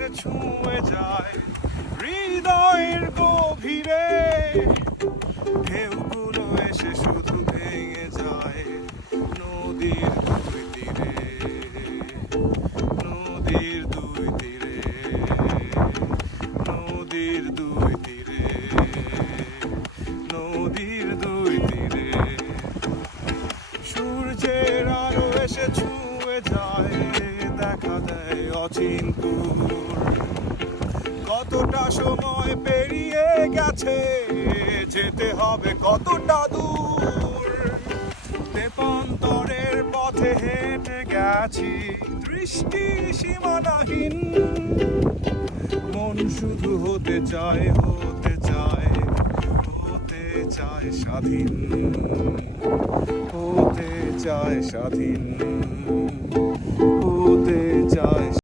এসে ছুঁয়ে যায় হৃদয়ের গভীরে, ঢেউগুলো এসে শুধু ভেঙে যায় নদীর দুই তীরে, নদীর দুই তীরে, নদীর দুই তীরে, নদীর দুই তীরে। সূর্যের আলো এসে ছুঁয়ে যায়, দেখা দেয় অচিনপুর। কতটা সময় পেরিয়ে গেছে, যেতে হবে কতটা দূর। তেপান্তরের পথে হেঁটে গেছি, দৃষ্টি সীমানাহীন। মন শুধু হতে চায়, হতে চায়, হতে চায় স্বাধীন, হতে চায় স্বাধীন, হতে চায়।